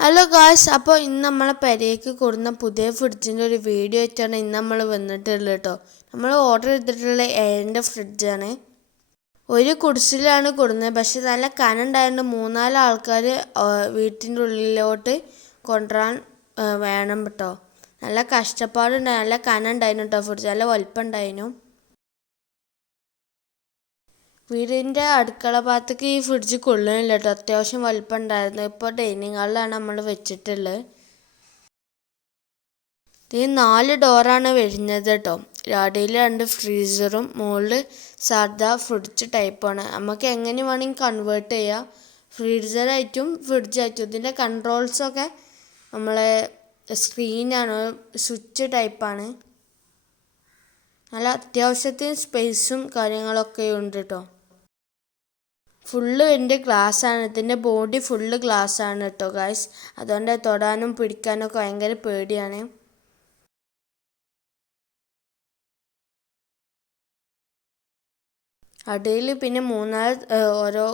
Hello guys അപ്പോൾ ഇന്ന് നമ്മളെ പെരയ്ക്ക് കൊടുന്ന പുതിയ ഫ്രിഡ്ജിന്റെ ഒരു വീഡിയോ ആയിട്ടാണ് ഇന്ന് നമ്മൾ വന്നിട്ടുള്ളത് കേട്ടോ നമ്മൾ ഓർഡർ ചെയ്തിട്ടുള്ള എയറിന്റെ ഫ്രിഡ്ജാണ് ഒരു കുടിസിലാണ് കൊടുന്നത്. പക്ഷെ നല്ല കനുണ്ടായതുകൊണ്ട് മൂന്നാൽ ആൾക്കാർ വീട്ടിന്റെ ഉള്ളിലോട്ട് കൊണ്ടുവരാൻ വേണം കേട്ടോ നല്ല കഷ്ടപ്പാടുണ്ടായി നല്ല കനുണ്ടായിരുന്നു കേട്ടോ ഫ്രിഡ്ജ് നല്ല വലിപ്പം ഉണ്ടായിരുന്നു. വീടിന്റെ അടുക്കള ഭാഗത്തേക്ക് ഈ ഫ്രിഡ്ജ് കൊള്ളുന്നില്ല കേട്ടോ അത്യാവശ്യം വലിപ്പം ഉണ്ടായിരുന്നു ഇപ്പോൾ ഡൈനിങ് ഹാളിലാണ് നമ്മൾ വെച്ചിട്ടുള്ളത് ഇത് നാല് ഡോറാണ് വരുന്നത് കേട്ടോ അടിയിൽ രണ്ട് ഫ്രീസറും മുകളിൽ സാധാ ഫ്രിഡ്ജ് ടൈപ്പാണ് നമുക്ക് എങ്ങനെ വേണമെങ്കിൽ കൺവേർട്ട് ചെയ്യാം. ഫ്രീസറായിട്ടും ഫ്രിഡ്ജായിട്ടും ഇതിന്റെ കൺട്രോൾസൊക്കെ നമ്മളെ സ്ക്രീനാണ് സ്വിച്ച് ടൈപ്പാണ് നല്ല അത്യാവശ്യത്തിന് സ്പേസും കാര്യങ്ങളൊക്കെ ഉണ്ട് കേട്ടോ ഫുള്ള് എന്റെ ഗ്ലാസ് ആണ് ഇതിന്റെ ബോഡി ഫുള്ള് ഗ്ലാസ് ആണ് കേട്ടോ ഗായ്സ് അതുകൊണ്ട് തൊടാനും പിടിക്കാനൊക്കെ ഭയങ്കര പേടിയാണ്. അടിയിൽ പിന്നെ മൂന്നാൽ ഓരോ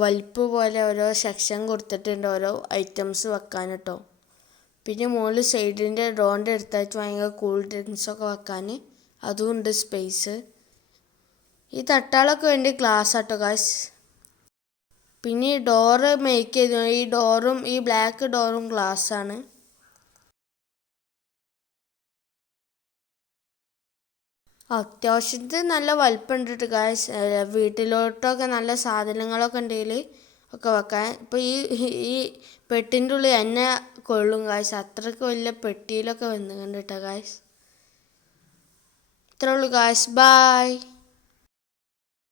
വലിപ്പ് പോലെ ഓരോ സെക്ഷൻ കൊടുത്തിട്ടുണ്ട് ഓരോ ഐറ്റംസ് വെക്കാൻ കേട്ടോ. പിന്നെ മുകളിൽ സൈഡിന്റെ ഡോണ്ട് അടുത്തായിട്ട് ഭയങ്കര കൂൾ ഡ്രിങ്ക്സ് ഒക്കെ വെക്കാൻ. അതും ഉണ്ട് സ്പേസ് ഈ തട്ടാളൊക്കെ വേണ്ടി ഗ്ലാസ് ആട്ടോ ഗായ്സ് പിന്നെ ഈ ഡോറ് മേക്ക് ചെയ്തു. ഈ ഡോറും ഈ ബ്ലാക്ക് ഡോറും ഗ്ലാസ് ആണ്. അത്യാവശ്യത്തിന് നല്ല വലിപ്പമുണ്ട് കേട്ടോ ഗായ്സ് വീട്ടിലോട്ടൊക്കെ നല്ല സാധനങ്ങളൊക്കെ ഉണ്ടെങ്കിൽ ഒക്കെ വെക്കാൻ. ഇപ്പോൾ ഈ ഈ പെട്ടിന്റെ ഉള്ളിൽ എന്നെ കൊള്ളും ഗായ്സ് അത്രയ്ക്ക് വലിയ പെട്ടിയിലൊക്കെ വന്നു കണ്ടിട്ടോ ഗായ്സ് ഇത്രേ ഉള്ളൂ ഗായ്സ് ബായ്